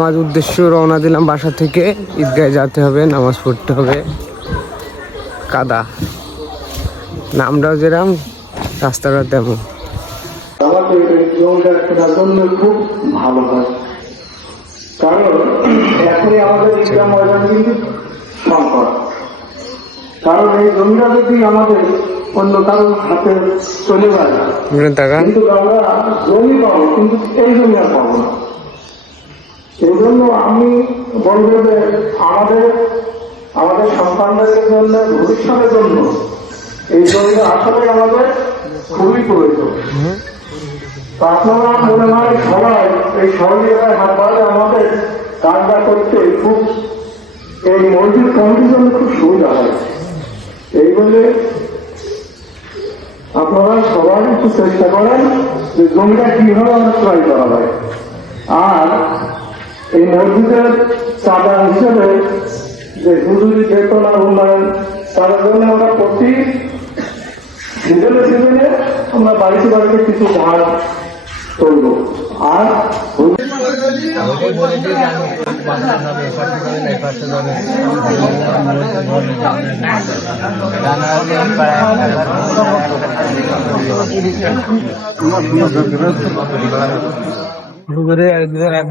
নামাজ উদ্দেশ্য রওনা দিলাম বাসা থেকে। ঈদগাহে যেতে হবে, নামাজ পড়তে হবে। কাদা, নামটাও যেরাম, রাস্তাটা তেমন। খুব ভালো হয়, কারণ এখনই আমাদের ঈদগাহ ময়দান কিন্তু সংকট। কারণ এই জমিটা যদি আমাদের অন্য কারোর হাতে চলে যায় কিন্তু আমরা জমি পাবো, কিন্তু এই জমি আর পাবো না। এই জন্য আমি বলবো যে আমাদের সন্তানদের জন্য, ভবিষ্যতের জন্য এই জমিটা আসলে আমাদের খুবই প্রয়োজন। আপনারা মনে হয় সবাই এই সহযোগিতায় হাত বাড়ালে আমাদের কাজটা করতে খুব, এই মসজিদ কমিটির জন্য খুব সুবিধা হয়। এই বলে আপনারা সবাই একটু চেষ্টা করেন যে জমিটা কিভাবে আমরা ক্রয় করা হয়। আর এই মসজিদের চাঁদা হিসেবে যে হুজুরি বেতন আর উন্নয়ন, তার জন্য আমরা প্রতি সিজনে আমরা বাড়িতে কিছু ধার করব। আর এক